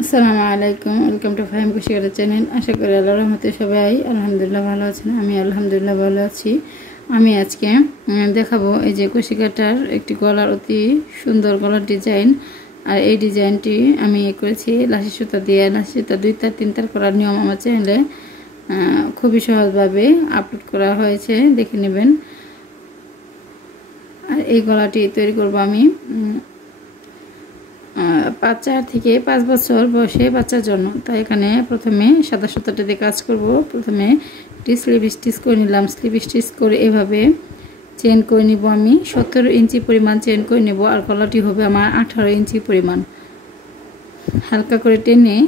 আসসালামু আলাইকুম, welcome to Fahim কুশিকাটা channel. আশা করি আল্লাহর রহমতে সবাই আলহামদুলিল্লাহ ভালো আছেন। আমি আলহামদুলিল্লাহ ভালো আছি। আমি আজকে দেখাবো এই যে কুশিকাটার একটি গলার অতি সুন্দর গলার ডিজাইন। আর এই ডিজাইনটি আমি করেছি লাসি সুতা দিয়ে। লাসি সুতা 2 তার 3 তার করার নিয়ম আমার চ্যানেলে খুবই সহজভাবে আপলোড করা হয়েছে, দেখে নেবেন। আর এই গলাটি তৈরি করব আমি 4 থেকে 5 বছর বয়সে বাচ্চার জন্য। তাই এখানে প্রথমে সাদা সুতাটা দিয়ে কাজ করব। প্রথমে একটি স্লিভ স্টিচ করে নিলাম। স্লিভ স্টিচ করে এভাবে চেন করে নিব। আমি 17 ইঞ্চি পরিমাণ চেন করে নেব। আর গলাটি হবে আমার 18 ইঞ্চি পরিমাণ। হালকা করে টেনে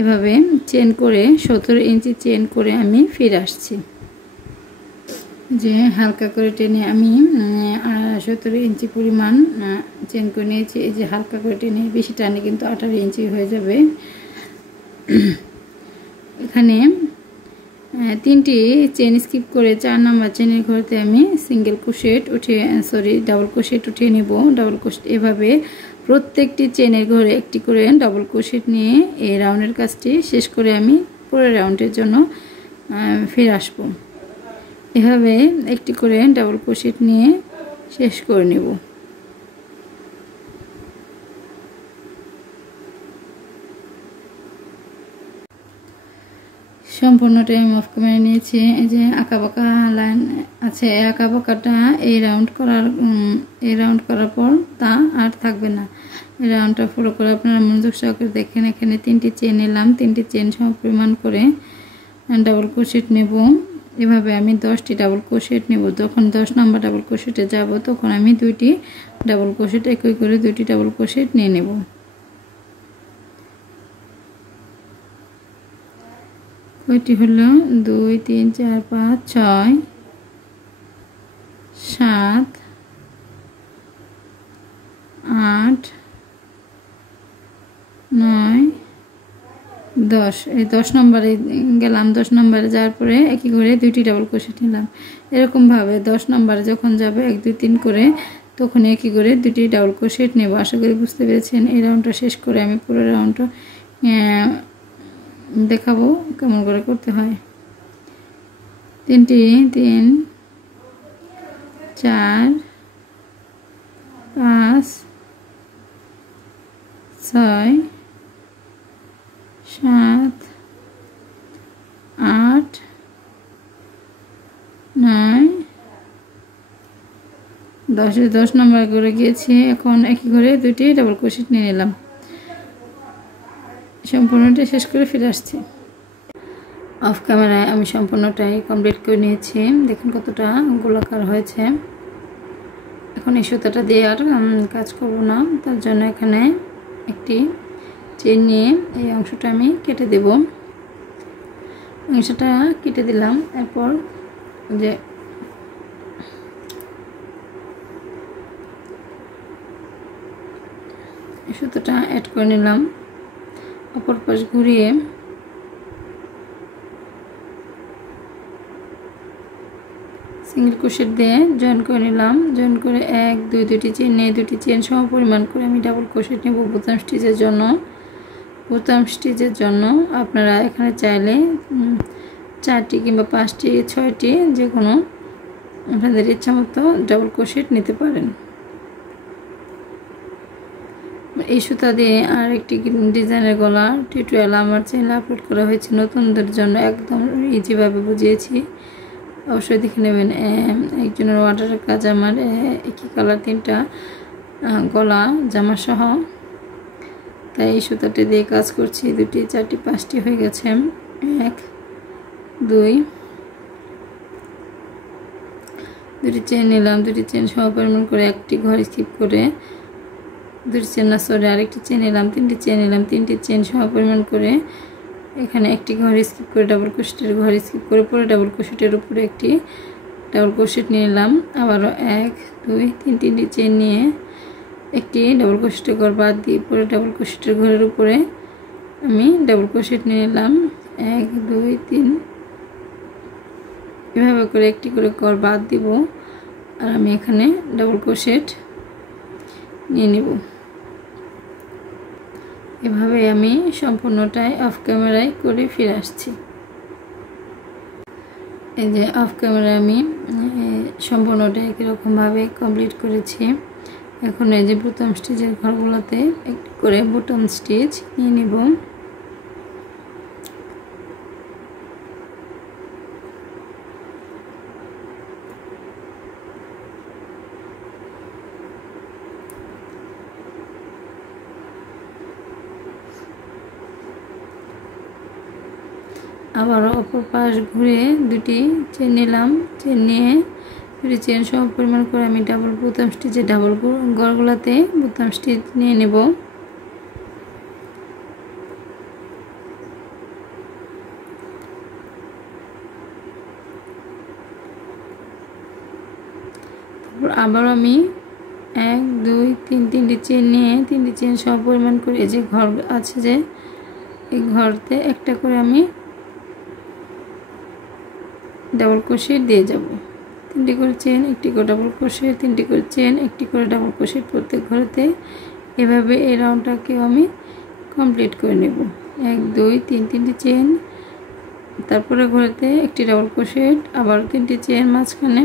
এভাবে চেন করে 17 ইঞ্চি চেন করে আমি ফিরে আসছি। যে হালকা করে টেনে আমি 17 ইঞ্চি পরিমাণ চেন করে নিয়েছি। এই যে হালকা করে টেনে, বেশি টানে কিন্তু 18 ইঞ্চি হয়ে যাবে। এখানে 3টি চেন স্কিপ করে 4 নাম্বার চেনের ঘরেতে আমি ডাবল ক্রোশেট উঠিয়ে নেব। ডাবল ক্রোশেট এভাবে প্রত্যেকটি চেনের ঘরে একটি করে ডাবল ক্রোশেট নিয়ে এই রাউন্ডের কাজটি শেষ করে আমি পরের রাউন্ডের জন্য ফিরে আসবো। এভাবে একটি করে ডাবল ক্রোশেট নিয়ে শেষ করে নেব। সম্পূর্ণটাই আমি অফ ক্যামেরা নিয়েছি। এই যে আঁকাবাঁকা লাইন আছে, আঁকাবাঁকাটা এই রাউন্ড করার পর তা আর থাকবে না। এই রাউন্ডটা ফলো করে আপনারা মনোযোগ সহকারে দেখেন। এখানে 3টি চেন নিলাম। 3টি চেন সমপরিমাণ করে ডাবল ক্রোশেট নেব। এভাবে আমি 10টি ডাবল ক্রোশেট নেব। যখন 10 নাম্বার ডাবল ক্রোশেটে যাব তখন আমি 2টি ডাবল ক্রোশেট একই করে 2টি ডাবল ক্রোশেট নিয়ে নেব। কয়টি হলো? 2 3 4 5 6 7 8 9 10। এই 10 নম্বরে গেলাম। 10 নম্বরে যাওয়ার পরে একই করে 2টি ডাবল ক্রোশেট নিলাম। এরকমভাবে 10 নম্বরে যখন যাবে 1 2 3 করে তখন একই করে 2টি ডাবল ক্রোশেট নেব। আশা করি বুঝতে পেরেছেন। এই রাউন্ডটা শেষ করে আমি পুরো রাউন্ডটা দেখাবো কেমন করে করতে হয়। 3 4 5 6 7 8 9 10 নম্বর করে গিয়েছি। এখন একই করে 2টি ডাবল ক্রোশেট নিয়ে নিলাম। সম্পূর্ণটা শেষ করে ফিরে আসছি। অফ ক্যামেরায় আমি সম্পূর্ণটাই কমপ্লিট করে নিয়েছি। দেখুন কতটা গোলাকার হয়েছে। এখন এই সুতাটা দিয়ে আর কাজ করব না, তার জন্য এখানে একটি চেন নিয়ে এই অংশটা আমি কেটে দেব। অংশটা কেটে দিলাম। এরপর যে সুতোটা অ্যাড করে নিলাম। অপর পাশ ঘুরিয়ে সিঙ্গেল ক্রোশেট দিয়ে জয়েন করে নিলাম। জয়েন করে 1 2 2টি চেন নিয়ে 2টি চেন সম পরিমাণ করে আমি ডাবল ক্রোশেট নেব বোতাম স্টিচের জন্য। বোতাম স্টিচের জন্য আপনারা এখানে চাইলে 4টি কিংবা 5টি 6টি যে কোনো আপনাদের ইচ্ছা মতো ডাবল ক্রোশেট নিতে পারেন। এই সুতা দিয়ে আর একটি ডিজাইনের গলা টিউটোরিয়াল আমার চ্যানেলে আপলোড করা হয়েছে নতুনদের জন্য। একদম ইজিভাবে বুঝিয়েছি, অবশ্যই দেখে নেবেন। একজনের অর্ডারের কাজ আমার একই কালার 3টা গলা জামা সহ। তাই এই সুতাটি দিয়ে কাজ করছি। 2টি 4টি 5টি হয়ে গেছে। 1 2 2টি চেন নিলাম। 2টি চেন সমপরিমাণ করে একটি ঘর স্কিপ করে 2টি চেন আরেকটি চেন নিলাম। 3টি চেন নিলাম। 3টি চেন সমপরিমাণ করে এখানে একটি ঘর স্কিপ করে ডাবল ক্রোশেটের ঘর স্কিপ করে পরে ডাবল ক্রোশেটের উপরে একটি ডাবল ক্রোশেট নিয়ে নিলাম। আবারও 1 2 3টি চেন নিয়ে একটি ডাবল ক্রোশেটের ঘর বাদ দিয়ে পরে ডাবল ক্রোশেটের ঘরের উপরে আমি ডাবল ক্রোশেট নিয়ে নিলাম। 1 2 3 এভাবে করে একটি করে ঘর বাদ দিব। আর আমি এখানে ডাবল ক্রোশেট নিয়ে নেব। এভাবে আমি সম্পূর্ণটাই অফ ক্যামেরায় করে ফিরে আসছি। এই যে অফ ক্যামেরায় আমি সম্পূর্ণটা একই রকমভাবে কমপ্লিট করেছি। এখন এই যে বোতাম স্টিচের ঘরগুলোতে একটু করে বোতাম স্টিচ নিয়ে নেব। আবারও অপর পাশ ঘুরে দুটি চেন নিলাম। চেন নিয়ে দুটি চেন সম পরিমাণ করে আমি ডাবল বোতাম স্টিচে ডাবল গড়গুলাতে বোতাম স্টিচ নিয়ে নেব। তারপর আবার আমি 1 2 3 তিনটি চেন নিয়ে তিনটি চেন সম পরিমাণ করে যে ঘর আছে যে এই ঘরতে একটা করে আমি ডাবল ক্রোশেট দিয়ে যাব। তিনটি করে চেন, একটি করে ডাবল ক্রোশেট, তিনটি করে চেন, একটি করে ডাবল ক্রোশেট প্রত্যেক ঘরেতে। এভাবে এই রাউন্ডটাকেও আমি কমপ্লিট করে নেব। 1 2 3 তিনটি চেন, তারপরে ঘরেতে একটি ডাবল ক্রোশেট, আবার তিনটি চেন মাঝখানে,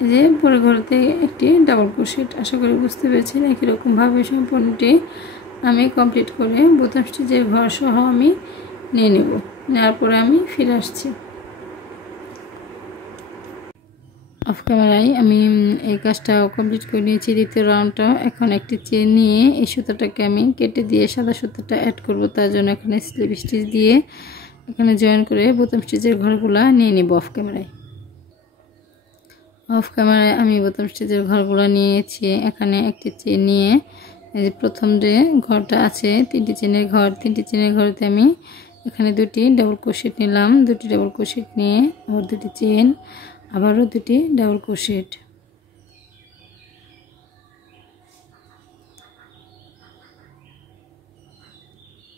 এই যে পরে ঘরেতে একটি ডাবল ক্রোশেট। আশা করি বুঝতে পেরেছেন। একই রকমভাবে সম্পূর্ণটি আমি কমপ্লিট করে বোতাম স্টিচের ঘর সহ আমি নিয়ে নেব। নেওয়ার পরে আমি ফিরে আসছি। অফ ক্যামেরায় আমি এই কাজটা কমপ্লিট করে নিয়েছি, দ্বিতীয় রাউন্ডটা। এখন একটি চেন নিয়ে এই সুতাটাকে আমি কেটে দিয়ে সাদা সুতাটা অ্যাড করব। তার জন্য এখানে স্লিপ স্টিচ দিয়ে এখানে জয়েন করে বোতাম স্টিচের ঘরগুলো নিয়ে নেব অফ ক্যামেরায়। অফ ক্যামেরায় আমি বোতাম স্টিচের ঘরগুলো নিয়েছি। এখানে একটি চেন নিয়ে এই যে প্রথম যে ঘরটা আছে তিনটি চেনের ঘর, তিনটি চেনের ঘরেতে আমি এখানে দুটি ডাবল ক্রোশেট নিলাম। দুটি ডাবল ক্রোশেট নিয়ে আবার দুটি চেন, আবারও দুটি ডাবল ক্রোশেট,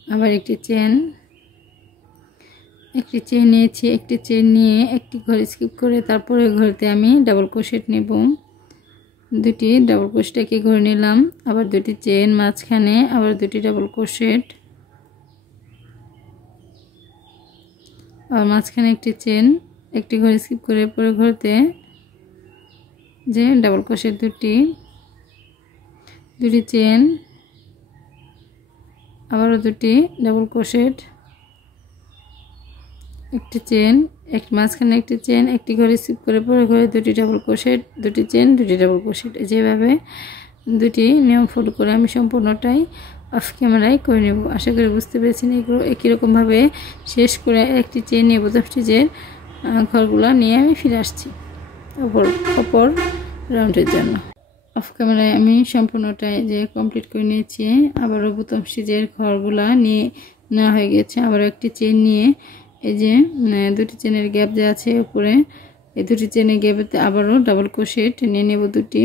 আবার একটি চেন নিয়েছি। একটি চেন নিয়ে একটি ঘর স্কিপ করে তারপরে ঘরেতে আমি ডাবল ক্রোশেট নেব। দুটি ডাবল ক্রোশেট একই ঘরে নিলাম, আবার দুটি চেন মাঝখানে, আবার দুটি ডাবল ক্রোশেট, আর মাঝখানে একটি চেন, একটি ঘর স্কিপ করে পরে ঘরেতে যে ডাবল ক্রোশেট দুটি চেন, আবারও দুটি ডাবল ক্রোশেট, একটি চেন, মাঝখানে একটি চেন, একটি ঘরে স্কিপ করে পরে ঘরে দুটি ডাবল ক্রোশেট, দুটি চেন, দুটি ডাবল ক্রোশেট। যেভাবে দুটি নিয়ম ফলো করে আমি সম্পূর্ণটাই অফ ক্যামেরায় করে নেব। আশা করি বুঝতে পেরেছেন। এগুলো একই রকমভাবে শেষ করে একটি চেন নিয়ে বোতাম স্টিচের ঘরগুলো নিয়ে আমি ফিরে আসছি অপর রাউন্ডের জন্য। অফ ক্যামেরায় আমি সম্পূর্ণটাই যে কমপ্লিট করে নিয়েছি। আবারও বোতাম স্টিচের ঘরগুলো নিয়ে নেওয়া হয়ে গেছে। আবারও একটি চেন নিয়ে এই যে দুটি চেনের গ্যাপ যে আছে উপরে, এই দুটি চেনের গ্যাপেতে আবারও ডাবল ক্রোশেট নিয়ে নেব। দুটি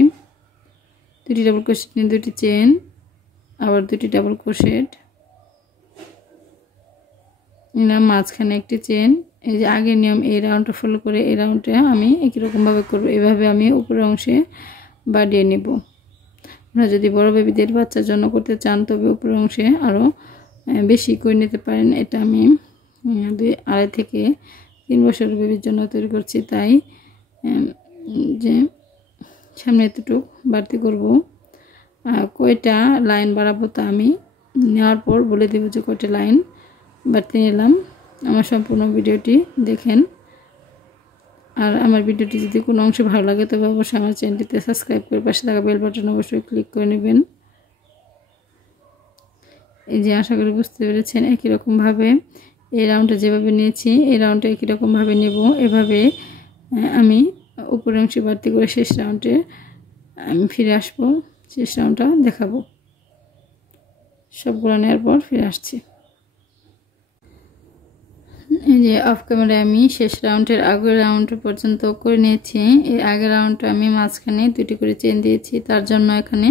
ডাবল ক্রোশেট নিয়ে দুটি চেন, আবার দুটি ডাবল ক্রোশেট নিলাম, মাঝখানে একটি চেন। এই যে আগের নিয়ম এই রাউন্ডটা ফলো করে এই রাউন্ডে আমি একই রকমভাবে করব। এভাবে আমি উপরের অংশে বাড়িয়ে নেব। আপনারা যদি বড় বেবিদের বাচ্চার জন্য করতে চান তবে উপরের অংশে আরও বেশি করে নিতে পারেন। এটা আমি 2.5 থেকে 3 বছরের বেবির জন্য তৈরি করছি, তাই যে সামনে এতটুকু বাড়তি করব। কয়টা লাইন বাড়াবো তা আমি নেওয়ার পর বলে দেব যে কয়টা লাইন বাড়তি নিলাম। আমার সম্পূর্ণ ভিডিওটি দেখেন। আর আমার ভিডিওটি যদি কোনো অংশে ভালো লাগে তবে অবশ্যই আমার চ্যানেলটিতে সাবস্ক্রাইব করে পাশে থাকা বেল বাটন অবশ্যই ক্লিক করে নেবেন। এই যে আশা করি বুঝতে পেরেছেন। একই রকমভাবে এই রাউন্ডটা যেভাবে নিয়েছি এই রাউন্ডটা একই রকমভাবে নেব। এভাবে আমি উপরের অংশে বাড়তি করে শেষ রাউন্ডে আমি ফিরে আসব। শেষ রাউন্ডটা দেখাবো। সবগুলো নেওয়ার পর ফিরে আসছি। এই যে অফ ক্যামেরায় আমি শেষ রাউন্ডের আগের রাউন্ড পর্যন্ত করে নিয়েছি। এই আগের রাউন্ডটা আমি মাঝখানে দুটি করে চেন দিয়েছি। তার জন্য এখানে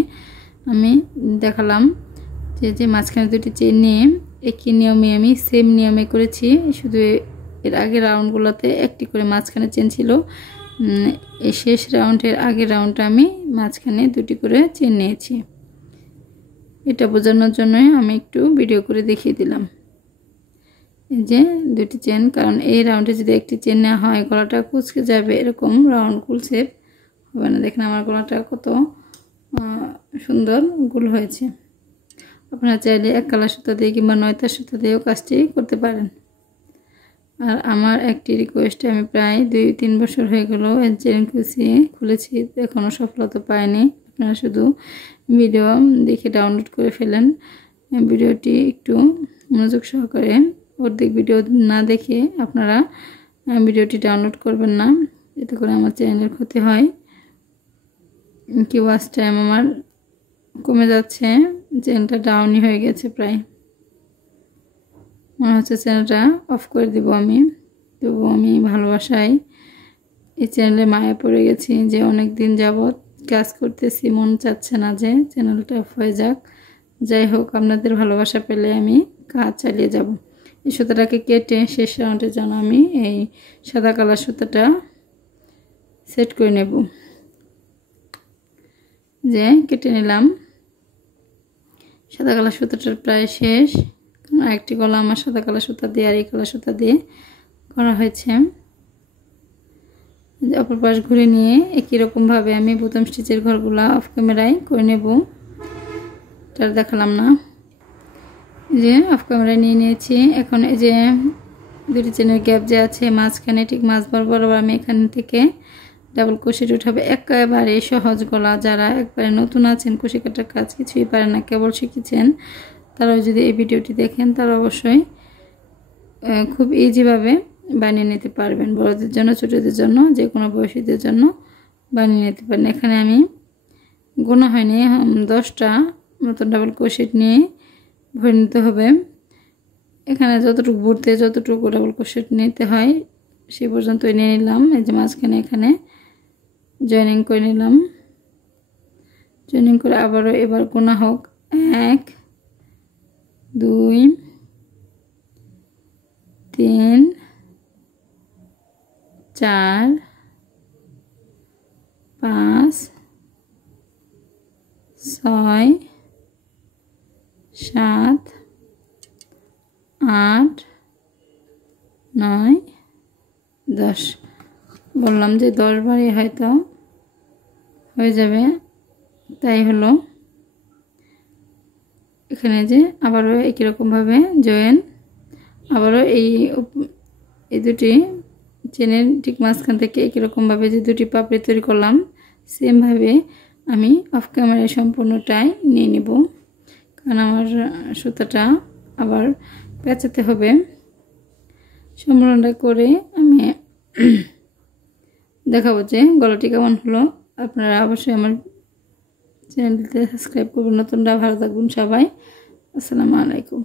আমি দেখালাম যে মাঝখানে দুটি চেন নিয়ে একই নিয়মে আমি সেম নিয়মে করেছি। শুধু এর আগের রাউন্ডগুলোতে একটি করে মাঝখানে চেন ছিল। এই শেষ রাউন্ডের আগের রাউন্ডটা আমি মাঝখানে দুটি করে চেন নিয়েছি। এটা বোঝানোর জন্যই আমি একটু ভিডিও করে দেখিয়ে দিলাম। এই যে দুটি চেন, কারণ এই রাউন্ডে যদি একটি চেন নেওয়া হয় গলাটা কুঁচকে যাবে, এরকম রাউন্ড গোল শেপ হবে না। দেখেন আমার গলাটা কত সুন্দর গোল হয়েছে। আপনারা চাইলে এক কালার সুতা দিয়ে কিংবা নয়তার সুতা দিয়েও কাজটি করতে পারেন। আর আমার একটি রিকোয়েস্টে আমি প্রায় 2-3 বছর হয়ে গেল চেন খুলেছি, এখনও সফলতা পাইনি। আপনারা শুধু ভিডিও দেখে ডাউনলোড করে ফেলেন। ভিডিওটি একটু মনোযোগ সহকারে অর্ধেক ভিডিও না দেখে আপনারা ভিডিওটি ডাউনলোড করবেন না, এতে করে আমার চ্যানেলের ক্ষতি হয়। কি ওয়াচ টাইম আমার কমে যাচ্ছে, চ্যানেলটা ডাউনই হয়ে গেছে প্রায়। মনে হচ্ছে চ্যানেলটা অফ করে দেব আমি। তবুও আমি ভালোবাসায় এই চ্যানেলে মায়া পড়ে গেছি যে অনেক দিন যাবৎ কাজ করতেছি, মন চাচ্ছে না যে চ্যানেলটা অফ হয়ে যাক। যাই হোক, আপনাদের ভালোবাসা পেলে আমি কাজ চালিয়ে যাব। এই সুতাটাকে কেটে শেষ রাউন্ডে যেন আমি এই সাদা কালার সুতাটা সেট করে নেব। যে কেটে নিলাম, সাদা কালার সুতাটার প্রায় শেষ। আরেকটি গলা আমার সাদা কালার সুতা দিয়ে আর এই কালার সুতা দিয়ে করা হয়েছে। অপর পাশ ঘুরে নিয়ে একই রকমভাবে আমি বোতাম স্টিচের ঘরগুলা অফ ক্যামেরায় করে নেব। তার দেখালাম না, যে অফ ক্যামেরায় নিয়ে নিয়েছি। এখন এই যে দুটি চেনের গ্যাপ যে আছে মাঝখানে, ঠিক মাঝ বরাবর আমি এখান থেকে ডাবল ক্রোশেট উঠাবে। একেবারে সহজ গলা, যারা একবারে নতুন আছেন, কুশি কাটার কাজ কিছুই পারেন না, কেবল শিখেছেন, তারাও যদি এই ভিডিওটি দেখেন তারা অবশ্যই খুব ইজিভাবে বানিয়ে নিতে পারবেন। বড়দের জন্য, ছোটদের জন্য, যে কোনো বয়সীদের জন্য বানিয়ে নিতে পারেন। এখানে আমি গোনা হয়নি, 10টা মতন ডাবল ক্রোশেট নিয়ে ভরে নিতে হবে। এখানে যতটুকু ভরতে যতটুকু ডাবল ক্রোশেট নিতে হয় সেই পর্যন্ত নিয়ে নিলাম। এই যে মাঝখানে এখানে জয়েনিং করে নিলাম। জয়েনিং করে আবারও এবার গোনা হোক 1 2 3 4 5 6 7 8 9 10। বললাম যে 10 বারই হয়তো হয়ে যাবে, তাই হলো। এখানে যে আবারও একই রকমভাবে জয়েন, আবারও এই দুটি চেনের ঠিক মাঝখান থেকে একই রকমভাবে যে দুটি পাপড়ি তৈরি করলাম, সেমভাবে আমি অফ ক্যামেরায় সম্পূর্ণটাই নিয়ে নেব। কারণ আমার সুতাটা আবার পেঁচাতে হবে। সম্পূর্ণটা করে আমি দেখাবো যে গলাটি কেমন হলো। আপনারা অবশ্যই আমার চ্যানেলটিতে সাবস্ক্রাইব করবেন। নতুনরা ভালো থাকবেন সবাই। আসসালামু আলাইকুম।